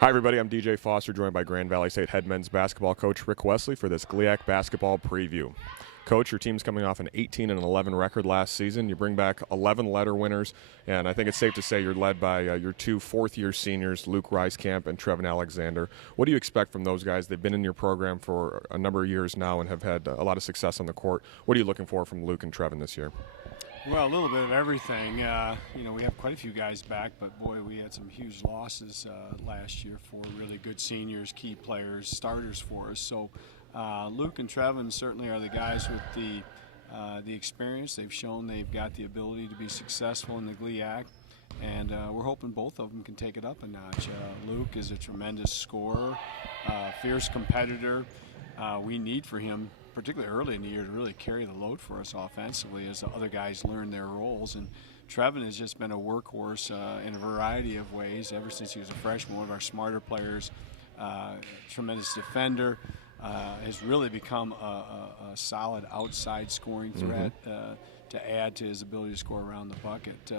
Hi, everybody. I'm DJ Foster, joined by Grand Valley State head men's basketball coach Ric Wesley for this GLIAC basketball preview. Coach, your team's coming off an 18-11 record last season. You bring back 11 letter winners, and I think it's safe to say you're led by your two fourth-year seniors, Luke Reiskamp and Trevin Alexander. What do you expect from those guys? They've been in your program for a number of years now and have had a lot of success on the court. What are you looking for from Luke and Trevin this year? Well, a little bit of everything. We have quite a few guys back, but boy, we had some huge losses last year for really good seniors, key players, starters for us. So Luke and Trevin certainly are the guys with the experience. They've shown they've got the ability to be successful in the GLIAC, and we're hoping both of them can take it up a notch. Luke is a tremendous scorer, fierce competitor. We need for him, particularly early in the year, to really carry the load for us offensively as the other guys learn their roles. And Trevin has just been a workhorse in a variety of ways ever since he was a freshman. One of our smarter players, tremendous defender, has really become a solid outside scoring threat to add to his ability to score around the bucket.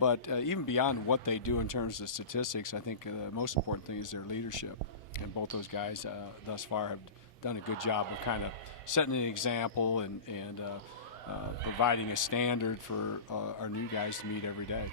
But even beyond what they do in terms of statistics, I think the most important thing is their leadership. And both those guys thus far have done a good job of kind of setting an example and providing a standard for our new guys to meet every day.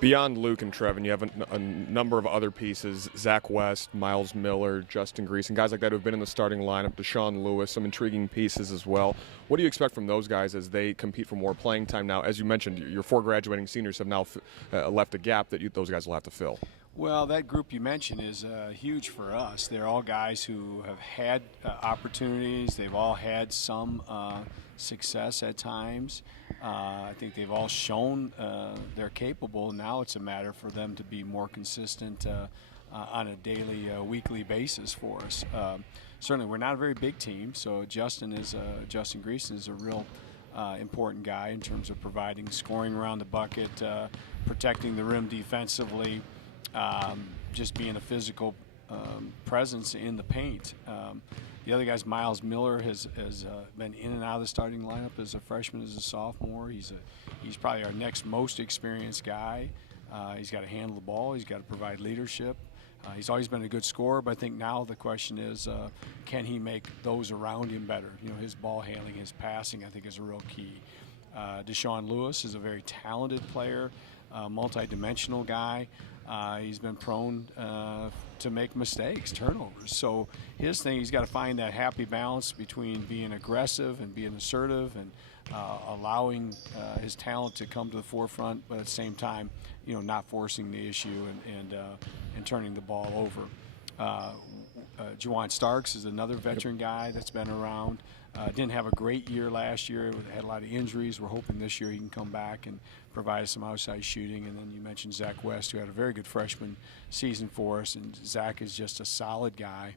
Beyond Luke and Trevin, you have a number of other pieces: Zach West, Miles Millar, Justin Greason, guys like that who have been in the starting lineup, Deshaun Lewis, some intriguing pieces as well. What do you expect from those guys as they compete for more playing time now? As you mentioned, your four graduating seniors have now left a gap that those guys will have to fill. Well, that group you mentioned is huge for us. They're all guys who have had opportunities. They've all had some success at times. I think they've all shown they're capable. Now it's a matter for them to be more consistent on a daily, weekly basis for us. Certainly, we're not a very big team, so Justin Greason is a real important guy in terms of providing scoring around the bucket, protecting the rim defensively. Just being a physical presence in the paint. The other guys, Miles Millar has been in and out of the starting lineup as a freshman, as a sophomore. He's probably our next most experienced guy. He's got to handle the ball. He's got to provide leadership. He's always been a good scorer, but I think now the question is, can he make those around him better? You know, his ball handling, his passing, I think is a real key. Deshaun Lewis is a very talented player, multi-dimensional guy. He's been prone to make mistakes, turnovers. So his thing, he's got to find that happy balance between being aggressive and being assertive and allowing his talent to come to the forefront, but at the same time, not forcing the issue and turning the ball over. Joann Starks is another veteran guy that's been around. Didn't have a great year last year. Had a lot of injuries. We're hoping this year he can come back and provide some outside shooting. And then you mentioned Zach West, who had a very good freshman season for us. And Zach is just a solid guy.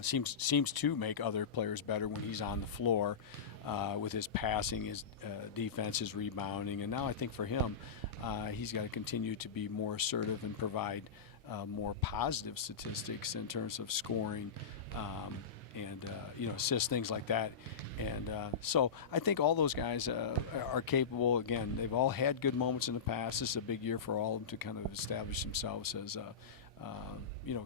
Seems to make other players better when he's on the floor with his passing, his defense, his rebounding. And now I think for him, he's got to continue to be more assertive and provide more positive statistics in terms of scoring and assists, things like that. And so I think all those guys are capable. Again, they've all had good moments in the past. This is a big year for all of them to kind of establish themselves as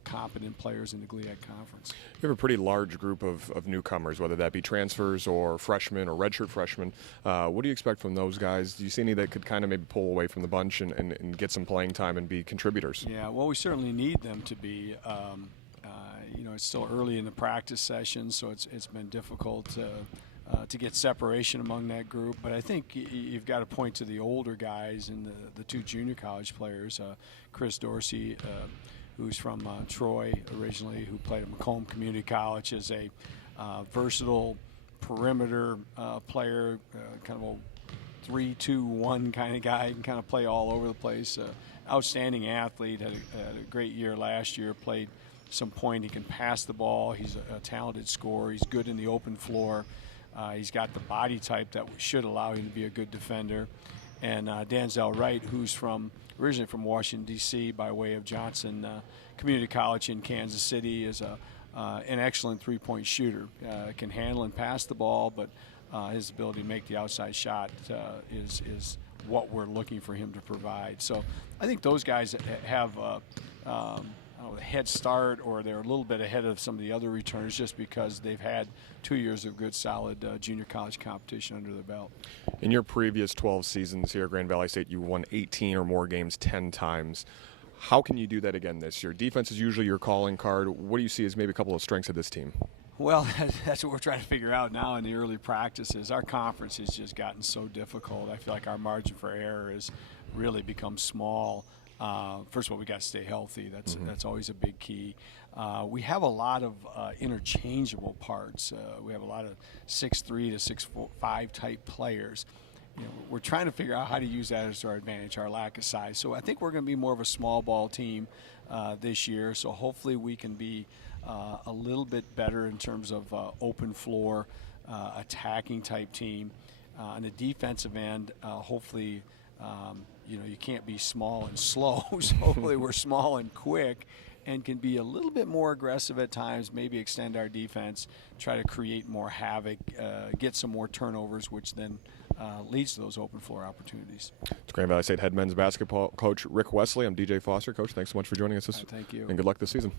competent players in the GLIAC conference. You have a pretty large group of newcomers, whether that be transfers or freshmen or redshirt freshmen. What do you expect from those guys? Do you see any that could kind of maybe pull away from the bunch and get some playing time and be contributors? Yeah, well, we certainly need them to be. It's still early in the practice session, so it's been difficult to get separation among that group. But I think you've got to point to the older guys and the two junior college players, Chris Dorsey, who's from Troy originally, who played at Macomb Community College, is a versatile perimeter player, kind of a 3-2-1 kind of guy. He can kind of play all over the place. Outstanding athlete, had a great year last year, played some point. He can pass the ball. He's a talented scorer. He's good in the open floor. He's got the body type that should allow him to be a good defender. And Danzel Wright, who's originally from Washington, D.C., by way of Johnson Community College in Kansas City, is an excellent three-point shooter. Can handle and pass the ball, but his ability to make the outside shot is what we're looking for him to provide. So I think those guys have a head start, or they're a little bit ahead of some of the other returners just because they've had 2 years of good, solid junior college competition under their belt. In your previous 12 seasons here at Grand Valley State, you won 18 or more games 10 times. How can you do that again this year? Defense is usually your calling card. What do you see as maybe a couple of strengths of this team? Well, that's what we're trying to figure out now in the early practices. Our conference has just gotten so difficult. I feel like our margin for error has really become small. First of all, we got to stay healthy. That's always a big key. We have a lot of interchangeable parts. We have a lot of 6'3" to 6'5" type players. We're trying to figure out how to use that as our advantage, our lack of size. So I think we're going to be more of a small ball team this year. So hopefully we can be a little bit better in terms of open floor, attacking type team. On the defensive end, hopefully, you can't be small and slow. So hopefully we're small and quick and can be a little bit more aggressive at times, maybe extend our defense, try to create more havoc, get some more turnovers, which then leads to those open floor opportunities. It's Grand Valley State head men's basketball coach Ric Wesley. I'm DJ Foster. Coach, thanks so much for joining us. Thank you. And good luck this season.